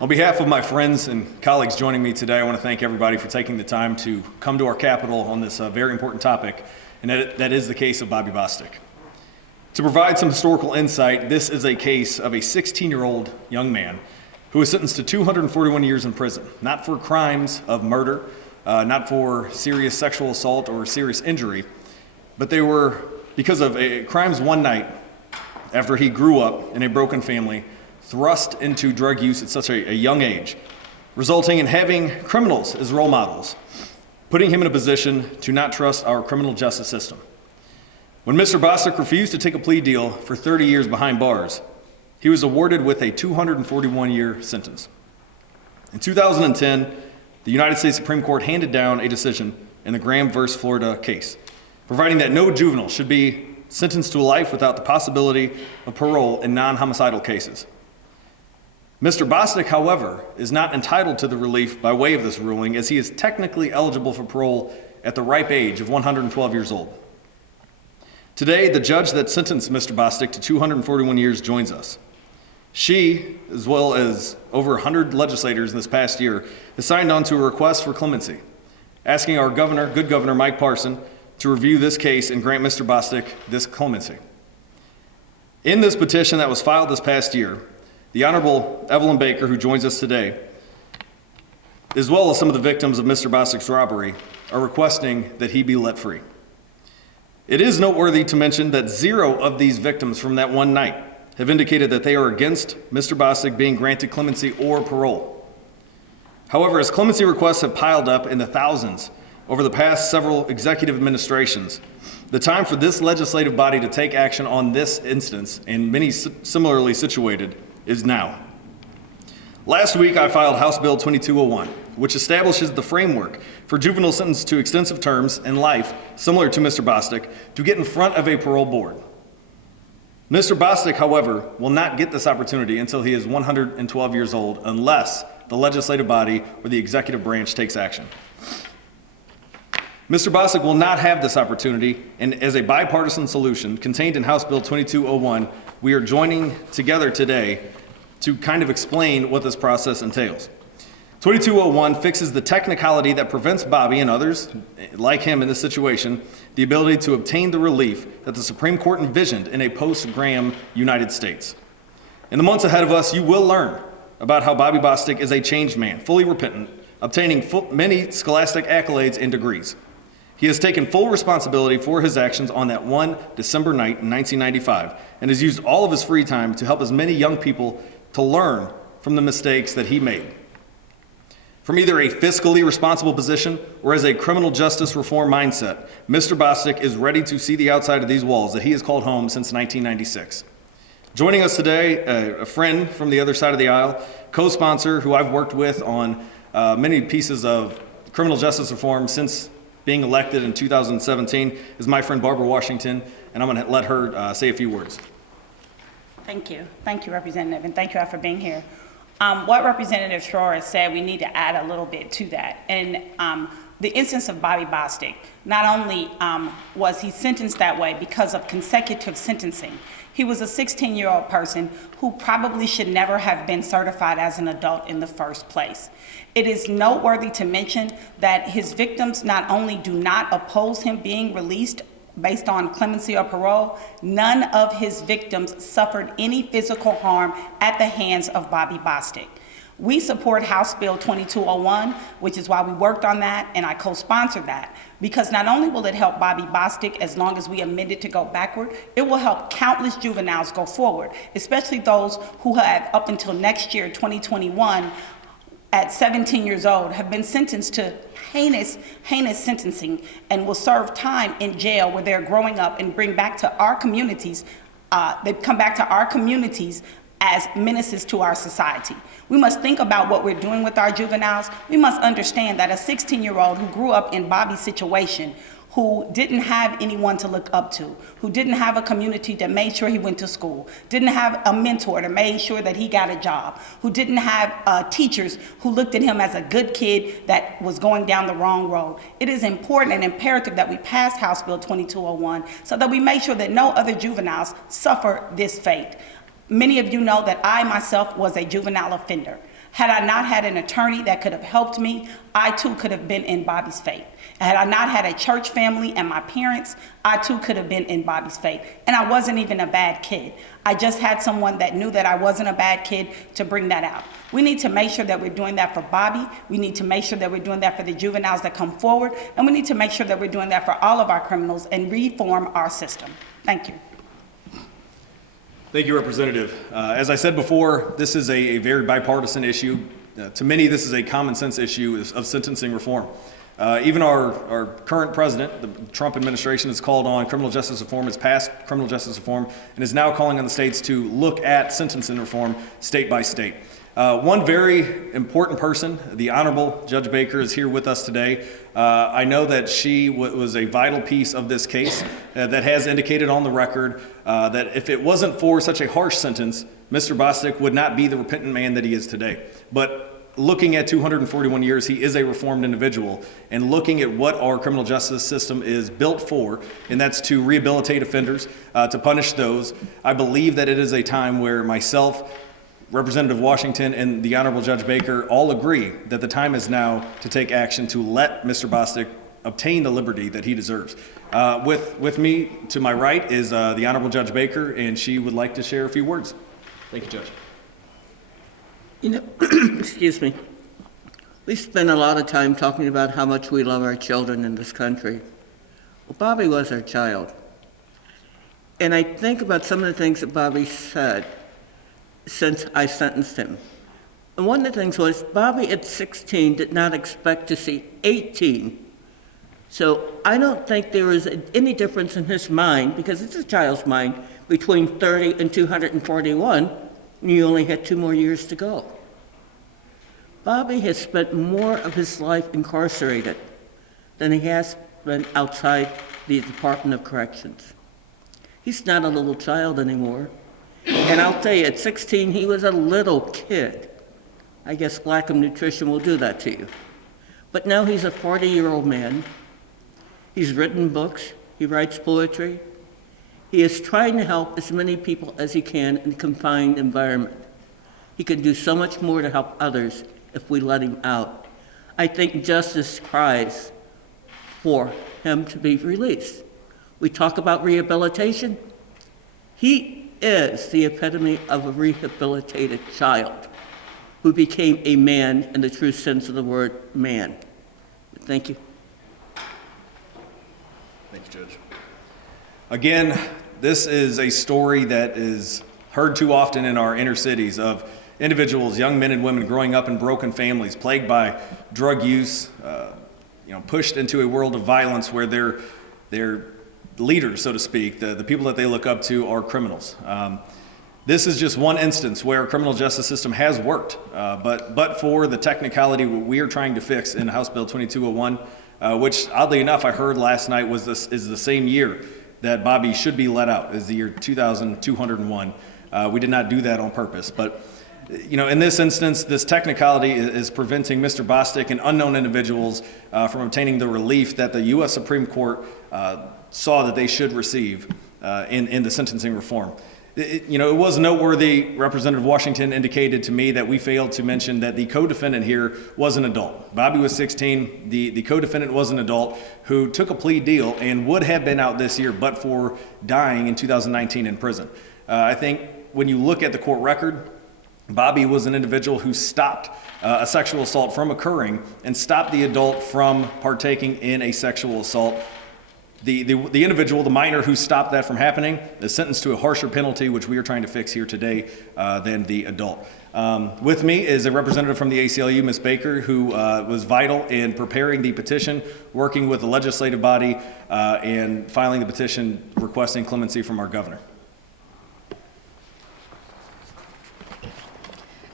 On behalf of my friends and colleagues joining me today, I want to thank everybody for taking the time to come to our Capitol on this very important topic, and that is the case of Bobby Bostic. To provide some historical insight, this is a case of a 16-year-old young man who was sentenced to 241 years in prison, not for crimes of murder, not for serious sexual assault or serious injury, but they were because of crimes one night after he grew up in a broken family, thrust into drug use at such a young age, resulting in having criminals as role models, putting him in a position to not trust our criminal justice system. When Mr. Bostic refused to take a plea deal for 30 years behind bars, he was awarded with a 241-year sentence. In 2010, the United States Supreme Court handed down a decision in the Graham v. Florida case, providing that no juvenile should be sentenced to life without the possibility of parole in non-homicidal cases. Mr. Bostic, however, is not entitled to the relief by way of this ruling, as he is technically eligible for parole at the ripe age of 112 years old. Today, the judge that sentenced Mr. Bostic to 241 years joins us. She, as well as over 100 legislators this past year, has signed on to a request for clemency, asking our governor, good Governor Mike Parson, to review this case and grant Mr. Bostic this clemency. In this petition that was filed this past year, the Honorable Evelyn Baker, who joins us today, as well as some of the victims of Mr. Bostic's robbery, are requesting that he be let free. It is noteworthy to mention that 0 of these victims from that one night have indicated that they are against Mr. Bostic being granted clemency or parole. However, as clemency requests have piled up in the thousands over the past several executive administrations, the time for this legislative body to take action on this instance, and many similarly situated, is now. Last week, I filed House Bill 2201, which establishes the framework for juvenile sentenced to extensive terms and life, similar to Mr. Bostic, to get in front of a parole board. Mr. Bostic, however, will not get this opportunity until he is 112 years old, unless the legislative body or the executive branch takes action. Mr. Bostic will not have this opportunity, and as a bipartisan solution contained in House Bill 2201, we are joining together today to kind of explain what this process entails. 2201 fixes the technicality that prevents Bobby and others like him in this situation the ability to obtain the relief that the Supreme Court envisioned in a post-Graham United States. In the months ahead of us, you will learn about how Bobby Bostic is a changed man, fully repentant, obtaining many scholastic accolades and degrees. He has taken full responsibility for his actions on that one December night in 1995 and has used all of his free time to help as many young people to learn from the mistakes that he made. From either a fiscally responsible position or as a criminal justice reform mindset, Mr. Bostic is ready to see the outside of these walls that he has called home since 1996. Joining us today, a friend from the other side of the aisle, co-sponsor who I've worked with on many pieces of criminal justice reform since being elected in 2017, is my friend Barbara Washington, and I'm going to let her say a few words. Thank you. Thank you, Representative, and thank you all for being here. What Representative Schroer said, we need to add a little bit to that. And the instance of Bobby Bostic, not only was he sentenced that way because of consecutive sentencing, he was a 16-year-old person who probably should never have been certified as an adult in the first place. It is noteworthy to mention that his victims not only do not oppose him being released based on clemency or parole, none of his victims suffered any physical harm at the hands of Bobby Bostic. We support House Bill 2201, which is why we worked on that, and I co-sponsored that, because not only will it help Bobby Bostic as long as we amend it to go backward, it will help countless juveniles go forward, especially those who have up until next year, 2021, at 17 years old, have been sentenced to heinous sentencing and will serve time in jail where they're growing up and bring back to our communities, they come back to our communities as menaces to our society. We must think about what we're doing with our juveniles. We must understand that a 16-year-old who grew up in Bobby's situation, who didn't have anyone to look up to, who didn't have a community that made sure he went to school, didn't have a mentor that made sure that he got a job, who didn't have teachers who looked at him as a good kid that was going down the wrong road. It is important and imperative that we pass House Bill 2201 so that we make sure that no other juveniles suffer this fate. Many of you know that I myself was a juvenile offender. Had I not had an attorney that could have helped me, I too could have been in Bobby's fate. Had I not had a church family and my parents, I too could have been in Bobby's fate. And I wasn't even a bad kid. I just had someone that knew that I wasn't a bad kid to bring that out. We need to make sure that we're doing that for Bobby. We need to make sure that we're doing that for the juveniles that come forward. And we need to make sure that we're doing that for all of our criminals and reform our system. Thank you. Thank you, Representative. As I said before, this is a very bipartisan issue. To many, this is a common sense issue of sentencing reform. Even our current president, the Trump administration, has called on criminal justice reform, has passed criminal justice reform, and is now calling on the states to look at sentencing reform state by state. One very important person, the Honorable Judge Baker, is here with us today. I know that she was a vital piece of this case that has indicated on the record that if it wasn't for such a harsh sentence, Mr. Bostic would not be the repentant man that he is today. But looking at 241 years, he is a reformed individual, and looking at what our criminal justice system is built for, and that's to rehabilitate offenders, to punish those, I believe that it is a time where myself, Representative Washington, and the Honorable Judge Baker all agree that the time is now to take action to let Mr. Bostic obtain the liberty that he deserves. With me to my right is the Honorable Judge Baker, and she would like to share a few words. Thank you, Judge. You know, excuse me. We spend a lot of time talking about how much we love our children in this country. Well, Bobby was our child. And I think about some of the things that Bobby said since I sentenced him. And one of the things was Bobby at 16 did not expect to see 18. So I don't think there was any difference in his mind, because it's a child's mind, between 30 and 241, and you only had 2 more years to go. Bobby has spent more of his life incarcerated than he has spent outside the Department of Corrections. He's not a little child anymore. And I'll tell you, at 16, he was a little kid. I guess lack of nutrition will do that to you. But now he's a 40-year-old man. He's written books. He writes poetry. He is trying to help as many people as he can in a confined environment. He can do so much more to help others if we let him out. I think justice cries for him to be released. We talk about rehabilitation. He is the epitome of a rehabilitated child who became a man in the true sense of the word man. Thank you. Thank you, Judge. Again, this is a story that is heard too often in our inner cities of individuals, young men and women growing up in broken families, plagued by drug use, pushed into a world of violence where their leaders, so to speak, the people that they look up to are criminals. This is just one instance where our criminal justice system has worked, but for the technicality what we are trying to fix in House Bill 2201, which oddly enough I heard last night is the same year that Bobby should be let out, is the year 2201. We did not do that on purpose, but in this instance, this technicality is preventing Mr. Bostic and unknown individuals from obtaining the relief that the U.S. Supreme Court saw that they should receive in the sentencing reform. It was noteworthy. Representative Washington indicated to me that we failed to mention that the co-defendant here was an adult. Bobby was 16. The co-defendant was an adult who took a plea deal and would have been out this year but for dying in 2019 in prison. I think when you look at the court record, Bobby was an individual who stopped a sexual assault from occurring and stopped the adult from partaking in a sexual assault. The individual, the minor who stopped that from happening, is sentenced to a harsher penalty, which we are trying to fix here today, than the adult. With me is a representative from the ACLU, Ms. Baker, who was vital in preparing the petition, working with the legislative body, and filing the petition requesting clemency from our governor.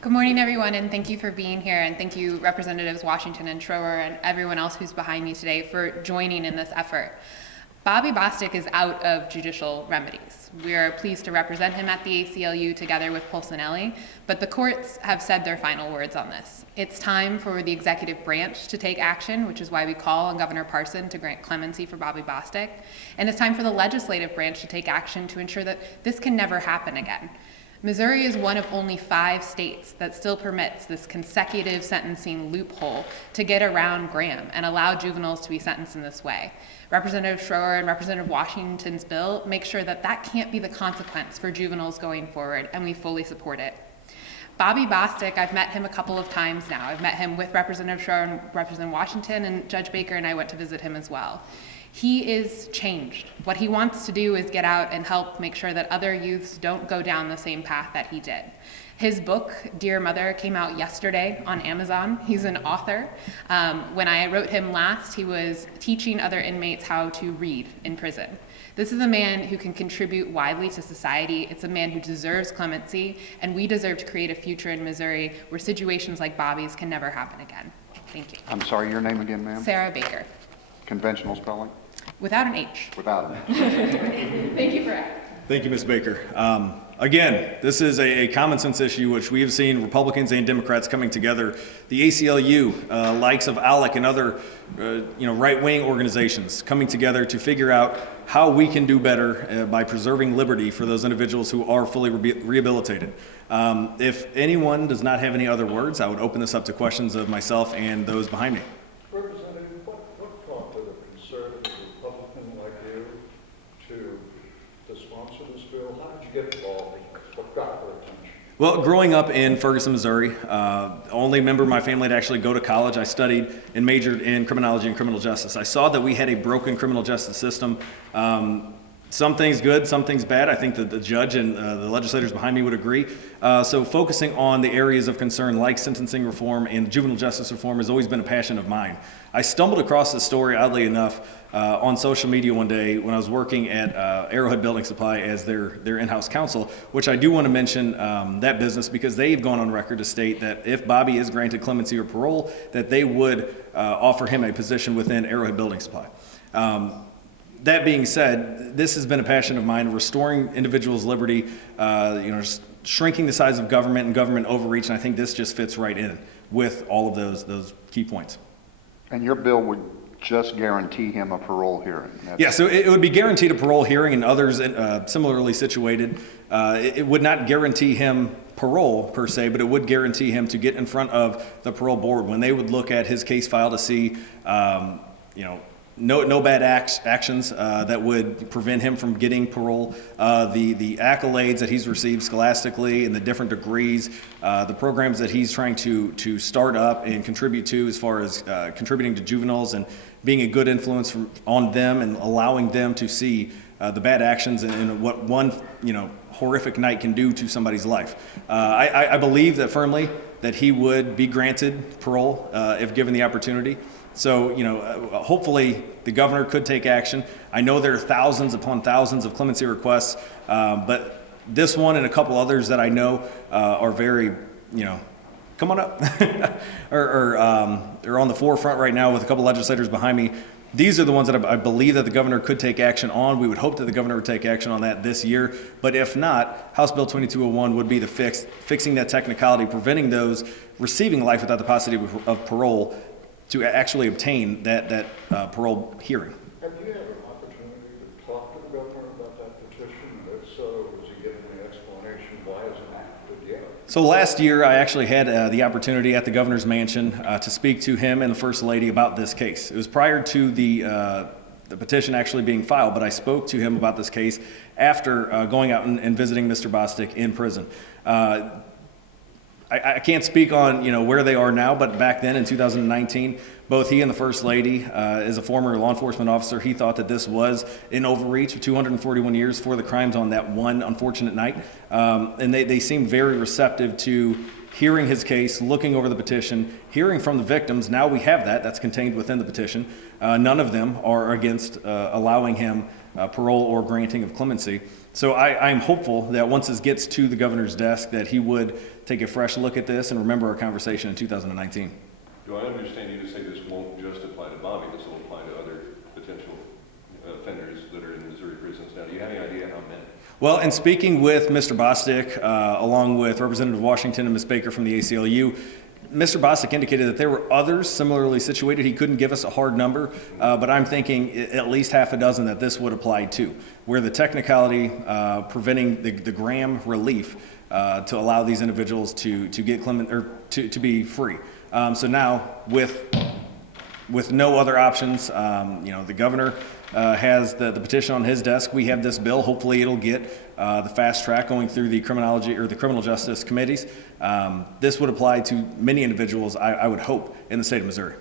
Good morning, everyone, and thank you for being here, and thank you, Representatives Washington and Schroer and everyone else who's behind me today for joining in this effort. Bobby Bostic is out of judicial remedies. We are pleased to represent him at the ACLU together with Pulcinelli, but the courts have said their final words on this. It's time for the executive branch to take action, which is why we call on Governor Parson to grant clemency for Bobby Bostic, and it's time for the legislative branch to take action to ensure that this can never happen again. Missouri is one of only 5 states that still permits this consecutive sentencing loophole to get around Graham and allow juveniles to be sentenced in this way. Representative Schroer and Representative Washington's bill make sure that that can't be the consequence for juveniles going forward, and we fully support it. Bobby Bostic, I've met him a couple of times now. I've met him with Representative Schroer and Representative Washington, and Judge Baker and I went to visit him as well. He is changed. What he wants to do is get out and help make sure that other youths don't go down the same path that he did. His book, Dear Mother, came out yesterday on Amazon. He's an author. When I wrote him last, he was teaching other inmates how to read in prison. This is a man who can contribute widely to society. It's a man who deserves clemency, and we deserve to create a future in Missouri where situations like Bobby's can never happen again. Thank you. I'm sorry, your name again, ma'am? Sarah Baker, Conventional spelling? without an H. Without it. Thank you for asking. Thank you, Ms. Baker. Again, this is a common sense issue which we have seen Republicans and Democrats coming together. The ACLU, likes of ALEC and other right-wing organizations coming together to figure out how we can do better by preserving liberty for those individuals who are fully rehabilitated. If anyone does not have any other words, I would open this up to questions of myself and those behind me. Representative, what prompted a conservative Republican like you to sponsor this bill? How did you get involved in this? What got your attention? Well, growing up in Ferguson, Missouri, only member of my family to actually go to college, I studied and majored in criminology and criminal justice. I saw that we had a broken criminal justice system. Some things good, some things bad. I think that the judge and the legislators behind me would agree. So focusing on the areas of concern like sentencing reform and juvenile justice reform has always been a passion of mine. I stumbled across this story, oddly enough, on social media one day when I was working at Arrowhead Building Supply as their in-house counsel, which I do want to mention that business because they've gone on record to state that if Bobby is granted clemency or parole, that they would offer him a position within Arrowhead Building Supply. That being said, this has been a passion of mine, restoring individuals' liberty, shrinking the size of government and government overreach, and I think this just fits right in with all of those key points. And your bill would just guarantee him a parole hearing? Yeah, so it would be guaranteed a parole hearing, and others similarly situated. It would not guarantee him parole per se, but it would guarantee him to get in front of the parole board when they would look at his case file to see, no bad actions that would prevent him from getting parole. The accolades that he's received scholastically and the different degrees, the programs that he's trying to start up and contribute to as far as contributing to juveniles and being a good influence on them and allowing them to see the bad actions and what one horrific night can do to somebody's life. I believe that firmly that he would be granted parole if given the opportunity. So, hopefully the governor could take action. I know there are thousands upon thousands of clemency requests, but this one and a couple others that I know are very, come on up, or on the forefront right now with a couple legislators behind me. These are the ones that I believe that the governor could take action on. We would hope that the governor would take action on that this year. But if not, House Bill 2201 would be the fixing that technicality, preventing those receiving life without the possibility of parole to actually obtain that parole hearing. Have you had an opportunity to talk to the governor about that petition? And if so, was he given any explanation why it's enacted yet? So last year, I actually had the opportunity at the governor's mansion to speak to him and the First Lady about this case. It was prior to the petition actually being filed, but I spoke to him about this case after going out and visiting Mr. Bostic in prison. I can't speak on where they are now, but back then in 2019, both he and the First Lady, as a former law enforcement officer, he thought that this was an overreach of 241 years for the crimes on that one unfortunate night. And they seemed very receptive to hearing his case, looking over the petition, hearing from the victims. Now we have that's contained within the petition. None of them are against allowing him parole or granting of clemency. So I'm hopeful that once this gets to the governor's desk that he would take a fresh look at this and remember our conversation in 2019. Do I understand you to say this won't just apply to Bobby, this will apply to other potential offenders that are in Missouri prisons now? Do you have any idea how many? Well, in speaking with Mr. Bostic, along with Representative Washington and Ms. Baker from the ACLU, Mr. Bostic indicated that there were others similarly situated. He couldn't give us a hard number, but I'm thinking at least half a dozen that this would apply to, where the technicality preventing the Graham relief to allow these individuals to get clement or to be free. So now with no other options, the governor has the petition on his desk. We have this bill. Hopefully, it'll get the fast track going through the criminology or the criminal justice committees. This would apply to many individuals, I would hope, in the state of Missouri.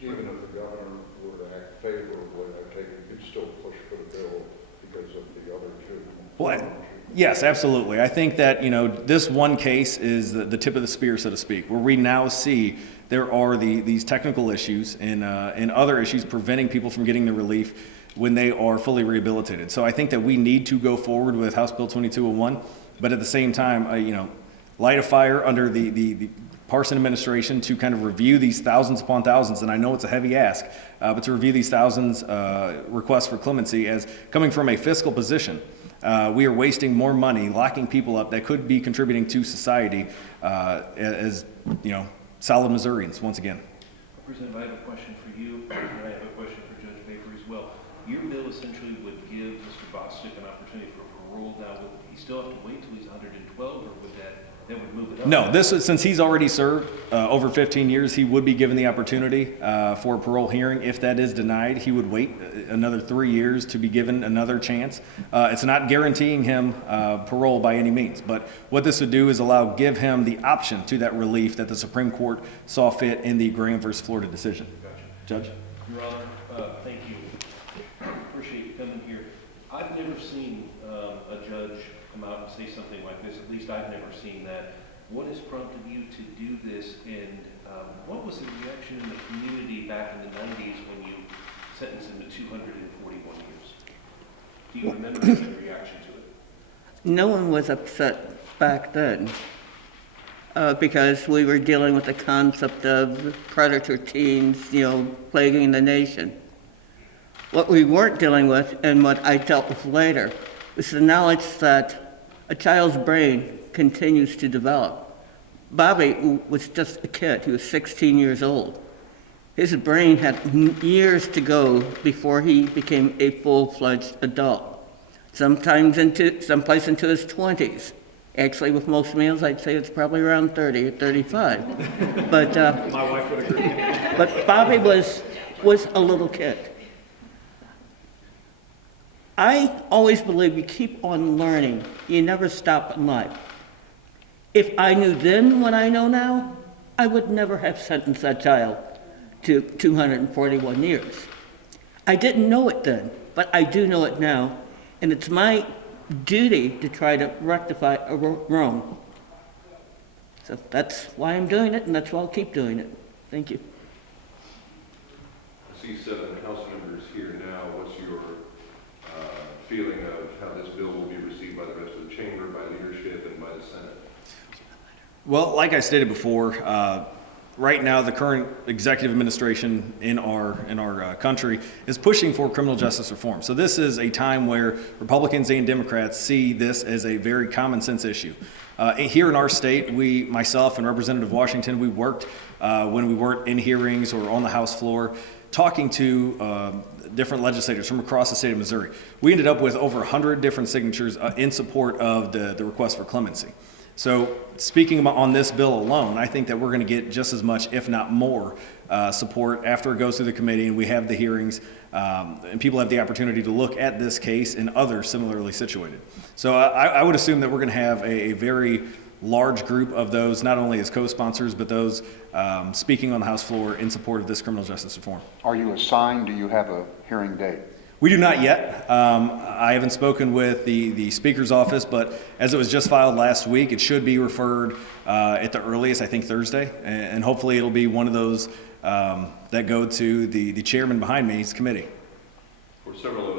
Even if the governor were to act favorably, I take it you'd still push for the bill because of the other two. Well, yes, absolutely. I think that, this one case is the tip of the spear, so to speak, where we now see there are these technical issues and other issues preventing people from getting the relief when they are fully rehabilitated. So I think that we need to go forward with House Bill 2201, but at the same time, light a fire under the Parson administration to kind of review these thousands upon thousands, and I know it's a heavy ask, but to review these thousands requests for clemency as coming from a fiscal position. We are wasting more money locking people up that could be contributing to society as solid Missourians, once again. Representative, I have a question for you, and I have a question for Judge Baker as well. Your bill essentially would give Mr. Bostic an opportunity for parole. Now, would he still have to wait till he's 112, or would that would move it up? No, since he's already served over 15 years, he would be given the opportunity for a parole hearing. If that is denied, he would wait another 3 years to be given another chance. It's not guaranteeing him parole by any means, but what this would do is give him the option to that relief that the Supreme Court saw fit in the Graham versus Florida decision. Gotcha. Judge? Your Honor, thank you. Appreciate you coming here. I've never seen a judge come out and say something like this. At least I've never seen that. What has prompted you to do this, and what was the reaction in the community back in the 90s when you sentenced him to 241 years? Do you remember the reaction to it? No one was upset back then because we were dealing with the concept of predator teens, plaguing the nation. What we weren't dealing with, and what I dealt with later, was the knowledge that a child's brain continues to develop. Bobby was just a kid. He was 16 years old. His brain had years to go before he became a full-fledged adult. Someplace into his 20s. Actually, with most males, I'd say it's probably around 30 or 35. But My wife would agree. but Bobby was a little kid. I always believe you keep on learning. You never stop in life. If I knew then what I know now, I would never have sentenced that child to 241 years. I didn't know it then, but I do know it now, and it's my duty to try to rectify a wrong. So that's why I'm doing it, and that's why I'll keep doing it. Thank you. I see 7 House members here now. What's your feeling of how this bill will be received by the rest of the chamber, by leadership, and by the Senate? Well, like I stated before, right now the current executive administration in our country is pushing for criminal justice reform. So this is a time where Republicans and Democrats see this as a very common sense issue. Here in our state, myself and Representative Washington, we worked when we weren't in hearings or on the House floor, talking to different legislators from across the state of Missouri. We ended up with over 100 different signatures in support of the request for clemency. So speaking on this bill alone, I think that we're going to get just as much, if not more, support after it goes through the committee and we have the hearings and people have the opportunity to look at this case and others similarly situated. So I would assume that we're going to have a very large group of those, not only as co-sponsors, but those speaking on the House floor in support of this criminal justice reform. Are you assigned, do you have a hearing date? We do not yet. I haven't spoken with the Speaker's office, but as it was just filed last week, it should be referred at the earliest, I think Thursday, and hopefully it'll be one of those that go to the chairman behind me's committee. For several